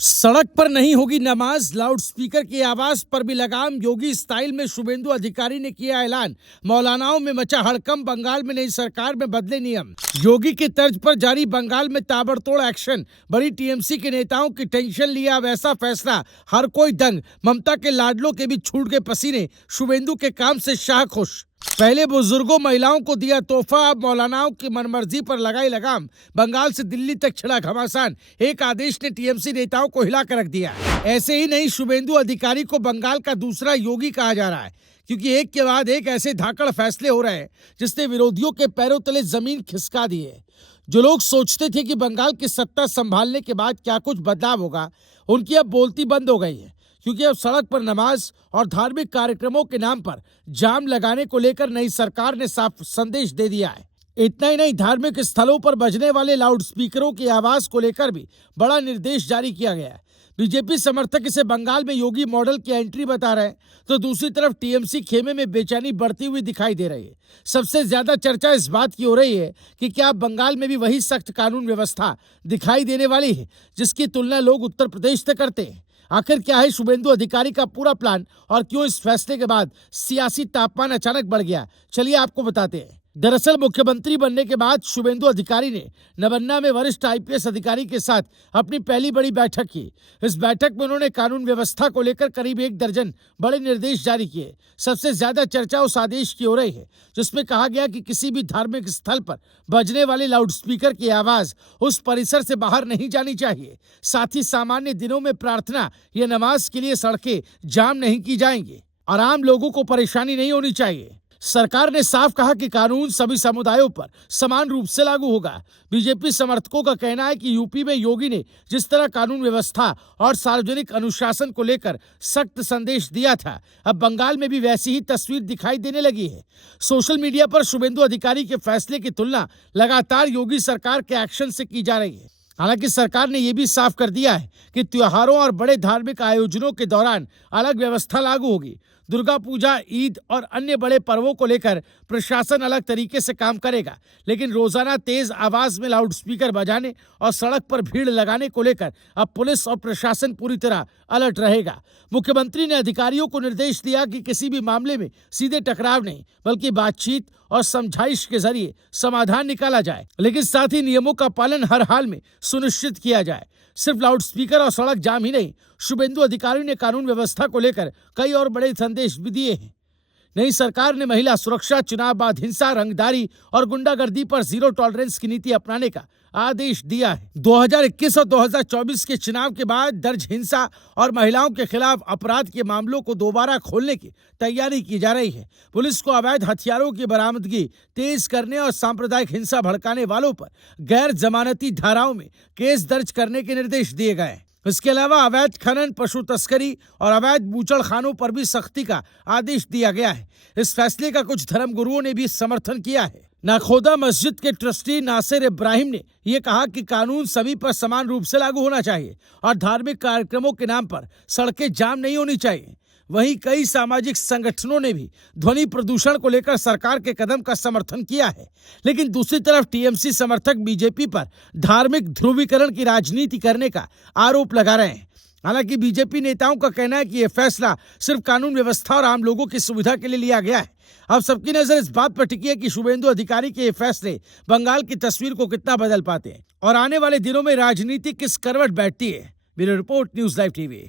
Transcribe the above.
सड़क पर नहीं होगी नमाज, लाउडस्पीकर की आवाज पर भी लगाम। योगी स्टाइल में शुभेंदु अधिकारी ने किया ऐलान। मौलानाओं में मचा हड़कंप, बंगाल में नई सरकार में बदले नियम। योगी की तर्ज पर जारी बंगाल में ताबड़तोड़ एक्शन। बड़ी टीएमसी के नेताओं की टेंशन, लिया वैसा फैसला, हर कोई दंग। ममता के लाडलों के भी छूट गए पसीने, शुभेंदु के काम से शाह खुश। पहले बुजुर्गों महिलाओं को दिया तोहफा, अब मौलानाओं की मनमर्जी पर लगाई लगाम। बंगाल से दिल्ली तक छिड़ा घमासान, एक आदेश ने टीएमसी नेताओं को हिला कर रख दिया। ऐसे ही नहीं, शुभेंदु अधिकारी को बंगाल का दूसरा योगी कहा जा रहा है, क्योंकि एक के बाद एक ऐसे धाकड़ फैसले हो रहे हैं जिसने विरोधियों के पैरों तले जमीन खिसका दी है। जो लोग सोचते थे कि बंगाल की सत्ता संभालने के बाद क्या कुछ बदलाव होगा, उनकी अब बोलती बंद हो गई है, क्योंकि अब सड़क पर नमाज और धार्मिक कार्यक्रमों के नाम पर जाम लगाने को लेकर नई सरकार ने साफ संदेश दे दिया है। इतना ही नहीं, धार्मिक स्थलों पर बजने वाले लाउडस्पीकरों की आवाज को लेकर भी बड़ा निर्देश जारी किया गया है। बीजेपी समर्थक इसे बंगाल में योगी मॉडल की एंट्री बता रहे हैं, तो दूसरी तरफ टीएमसी खेमे में बेचैनी बढ़ती हुई दिखाई दे रही है। सबसे ज्यादा चर्चा इस बात की हो रही है कि क्या बंगाल में भी वही सख्त कानून व्यवस्था दिखाई देने वाली है जिसकी तुलना लोग उत्तर प्रदेश से करते हैं। आखिर क्या है शुभेंदु अधिकारी का पूरा प्लान और क्यों इस फैसले के बाद सियासी तापमान अचानक बढ़ गया, चलिए आपको बताते हैं। दरअसल मुख्यमंत्री बनने के बाद शुभेंदु अधिकारी ने नवन्ना में वरिष्ठ आईपीएस अधिकारी के साथ अपनी पहली बड़ी बैठक की। इस बैठक में उन्होंने कानून व्यवस्था को लेकर करीब 1 दर्जन बड़े निर्देश जारी किए। सबसे ज्यादा चर्चा उस आदेश की हो रही है जिसमें कहा गया कि किसी भी धार्मिक स्थल पर बजने वाले लाउडस्पीकर की आवाज उस परिसर से बाहर नहीं जानी चाहिए। साथ ही सामान्य दिनों में प्रार्थना या नमाज के लिए सड़कें जाम नहीं की जाएंगी और आम लोगों को परेशानी नहीं होनी चाहिए। सरकार ने साफ कहा कि कानून सभी समुदायों पर समान रूप से लागू होगा। बीजेपी समर्थकों का कहना है कि यूपी में योगी ने जिस तरह कानून व्यवस्था और सार्वजनिक अनुशासन को लेकर सख्त संदेश दिया था, अब बंगाल में भी वैसी ही तस्वीर दिखाई देने लगी है। सोशल मीडिया पर शुभेंदु अधिकारी के फैसले की तुलना लगातार योगी सरकार के एक्शन से की जा रही है। हालांकि सरकार ने यह भी साफ कर दिया है कि त्योहारों और बड़े धार्मिक आयोजनों के दौरान अलग व्यवस्था लागू होगी। दुर्गा पूजा, ईद और अन्य बड़े पर्वों को लेकर प्रशासन अलग तरीके से काम करेगा, लेकिन रोजाना तेज आवाज में लाउडस्पीकर बजाने और सड़क पर भीड़ लगाने को लेकर अब पुलिस और प्रशासन पूरी तरह अलर्ट रहेगा। मुख्यमंत्री ने अधिकारियों को निर्देश दिया कि किसी भी मामले में सीधे टकराव नहीं, बल्कि बातचीत और समझाइश के जरिए समाधान निकाला जाए, लेकिन साथ ही नियमों का पालन हर हाल में सुनिश्चित किया जाए। सिर्फ लाउडस्पीकर और सड़क जाम ही नहीं, शुभेंदु अधिकारी ने कानून व्यवस्था को लेकर कई और बड़े संदेश भी दिए हैं। नई सरकार ने महिला सुरक्षा, चुनाव बाद हिंसा, रंगदारी और गुंडागर्दी पर जीरो टॉलरेंस की नीति अपनाने का आदेश दिया है। 2021 और 2024 के चुनाव के बाद दर्ज हिंसा और महिलाओं के खिलाफ अपराध के मामलों को दोबारा खोलने की तैयारी की जा रही है। पुलिस को अवैध हथियारों की बरामदगी तेज करने और सांप्रदायिक हिंसा भड़काने वालों पर गैर जमानती धाराओं में केस दर्ज करने के निर्देश दिए गए हैं। इसके अलावा अवैध खनन, पशु तस्करी और अवैध बूचड़खानों पर भी सख्ती का आदेश दिया गया है। इस फैसले का कुछ धर्मगुरुओं ने भी समर्थन किया है। नाखोदा मस्जिद के ट्रस्टी नासिर इब्राहिम ने यह कहा कि कानून सभी पर समान रूप से लागू होना चाहिए और धार्मिक कार्यक्रमों के नाम पर सड़कें जाम नहीं होनी चाहिए। वहीं कई सामाजिक संगठनों ने भी ध्वनि प्रदूषण को लेकर सरकार के कदम का समर्थन किया है, लेकिन दूसरी तरफ टीएमसी समर्थक बीजेपी पर धार्मिक ध्रुवीकरण की राजनीति करने का आरोप लगा रहे हैं। हालांकि बीजेपी नेताओं का कहना है कि यह फैसला सिर्फ कानून व्यवस्था और आम लोगों की सुविधा के लिए लिया गया है। अब सबकी नजर इस बात पर टिकी है कि शुभेंदु अधिकारी के ये फैसले बंगाल की तस्वीर को कितना बदल पाते हैं और आने वाले दिनों में राजनीति किस करवट बैठती है। Bureau report, news live TV.